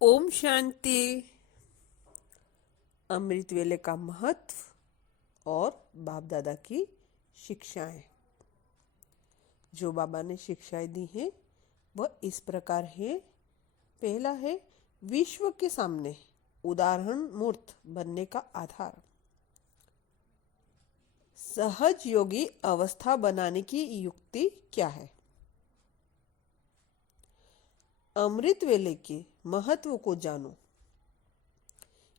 ओम शांति। अमृत वेले का महत्व और बाप दादा की शिक्षाएं। जो बाबा ने शिक्षाएं दी हैं वह इस प्रकार है। पहला है विश्व के सामने उदाहरण मूर्त बनने का आधार। सहज योगी अवस्था बनाने की युक्ति क्या है? अमृत वेले के महत्व को जानो।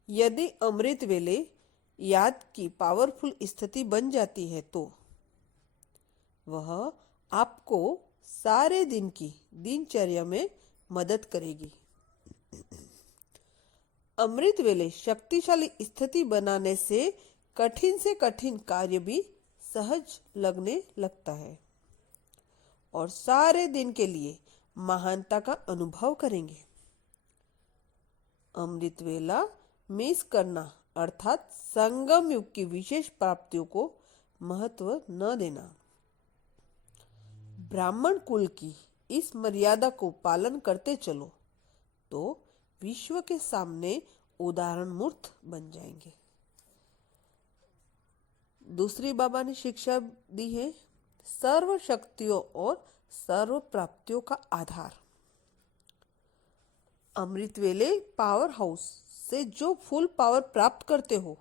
यदि अमृत वेले याद की पावरफुल स्थिति बन जाती है तो वह आपको सारे दिन की दिनचर्या में मदद करेगी। अमृत वेले शक्तिशाली स्थिति बनाने से कठिन कार्य भी सहज लगने लगता है और सारे दिन के लिए महानता का अनुभव करेंगे। अमृत वेला मिस करना अर्थात संगम युग की विशेष प्राप्तियों को महत्व न देना। ब्राह्मण कुल की इस मर्यादा को पालन करते चलो तो विश्व के सामने उदाहरण मूर्त बन जाएंगे। दूसरी बाबा ने शिक्षा दी है सर्व शक्तियों और सर्व प्राप्तियों का आधार। अमृत वेले पावर हाउस से जो फुल पावर प्राप्त करते हो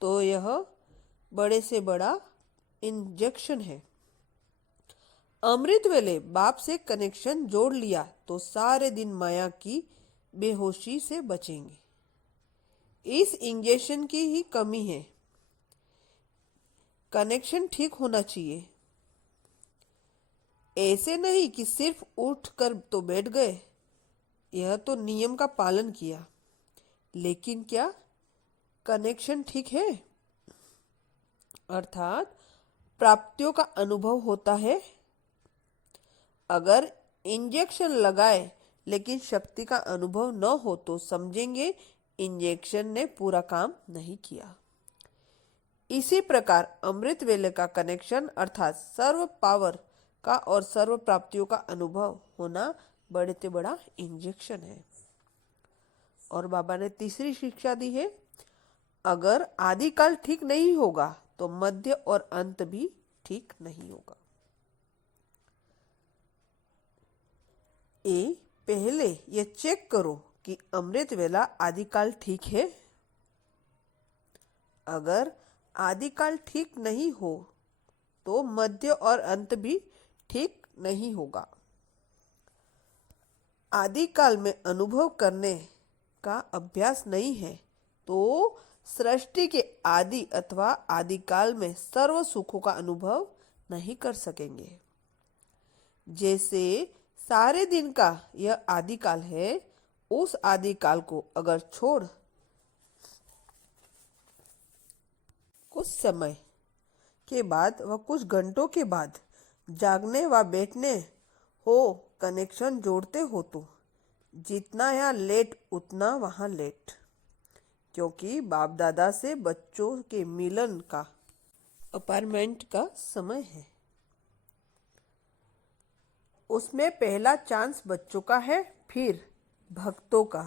तो यह बड़े से बड़ा इंजेक्शन है। अमृत वेले बाप से कनेक्शन जोड़ लिया तो सारे दिन माया की बेहोशी से बचेंगे। इस इंजेक्शन की ही कमी है। कनेक्शन ठीक होना चाहिए। ऐसे नहीं कि सिर्फ उठकर तो बैठ गए, यह तो नियम का पालन किया, लेकिन क्या कनेक्शन ठीक है? अर्थात प्राप्तियों का अनुभव होता है। अगर इंजेक्शन लगाए लेकिन शक्ति का अनुभव न हो तो समझेंगे इंजेक्शन ने पूरा काम नहीं किया। इसी प्रकार अमृत वेले का कनेक्शन अर्थात सर्व पावर का और सर्व प्राप्तियों का अनुभव होना बड़े से बड़ा इंजेक्शन है। और बाबा ने तीसरी शिक्षा दी है अगर आदिकाल ठीक नहीं होगा तो मध्य और अंत भी ठीक नहीं होगा। पहले ये चेक करो कि अमृत वेला आदिकाल ठीक है। अगर आदिकाल ठीक नहीं हो तो मध्य और अंत भी ठीक नहीं होगा। आदिकाल में अनुभव करने का अभ्यास नहीं है तो सृष्टि के आदि अथवा आदिकाल में सर्व सुखों का अनुभव नहीं कर सकेंगे। जैसे सारे दिन का यह आदिकाल है, उस आदिकाल को अगर छोड़ कुछ समय के बाद व कुछ घंटों के बाद जागने व बैठने हो कनेक्शन जोड़ते हो तो जितना यहाँ लेट उतना वहाँ लेट, क्योंकि बाप दादा से बच्चों के मिलन का अपार्टमेंट का समय है। उसमें पहला चांस बच्चों का है, फिर भक्तों का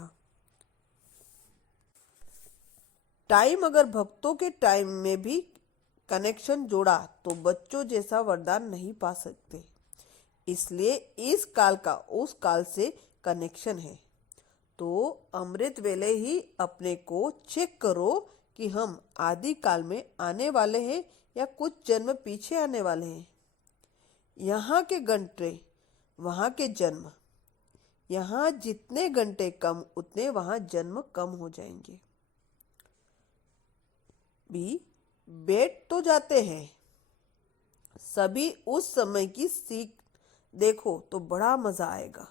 टाइम। अगर भक्तों के टाइम में भी कनेक्शन जोड़ा तो बच्चों जैसा वरदान नहीं पा सकते। इसलिए इस काल का उस काल से कनेक्शन है। तो अमृत वेले ही अपने को चेक करो कि हम आदि काल में आने वाले हैं या कुछ जन्म पीछे आने वाले हैं। यहाँ के घंटे वहाँ के जन्म, यहाँ जितने घंटे कम उतने वहाँ जन्म कम हो जाएंगे। भी बैठ तो जाते हैं सभी। उस समय की सीख देखो तो बड़ा मजा आएगा।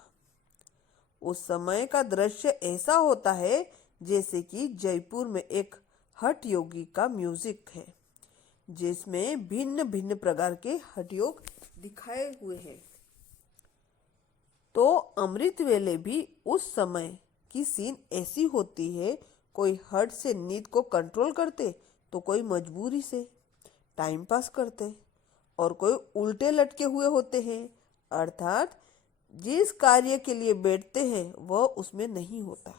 उस समय का दृश्य ऐसा होता है जैसे कि जयपुर में एक हठ योगी का म्यूजिक है जिसमें भिन्न भिन्न प्रकार के हठ योग दिखाए हुए हैं। तो अमृत वेले भी उस समय की सीन ऐसी होती है। कोई हठ से नींद को कंट्रोल करते तो कोई मजबूरी से टाइम पास करते और कोई उल्टे लटके हुए होते हैं, अर्थात जिस कार्य के लिए बैठते हैं वह उसमें नहीं होता।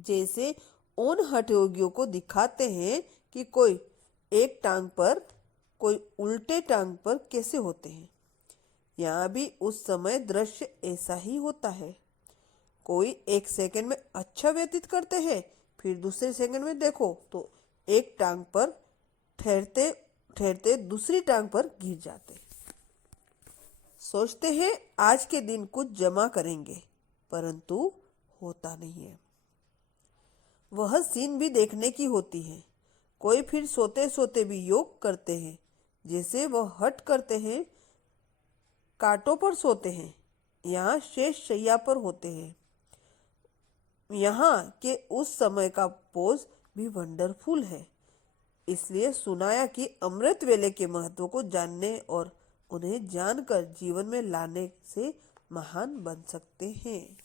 जैसे उन हठयोगियों को दिखाते हैं कि कोई एक टांग पर कोई उल्टे टांग पर कैसे होते हैं। यहाँ भी उस समय दृश्य ऐसा ही होता है। कोई एक सेकंड में अच्छा व्यतीत करते हैं, फिर दूसरे सेकंड में देखो तो एक टांग पर ठहरते ठहरते दूसरी टांग पर गिर जाते। सोचते हैं आज के दिन कुछ जमा करेंगे, परंतु होता नहीं है। वह सीन भी देखने की होती है। कोई फिर सोते सोते भी योग करते हैं, जैसे वह हठ करते हैं, कांटों पर सोते हैं, यहाँ शेष शैया पर होते हैं। यहाँ के उस समय का पोज भी वंडरफुल है। इसलिए सुनाया कि अमृत वेले के महत्व को जानने और उन्हें जानकर जीवन में लाने से महान बन सकते हैं।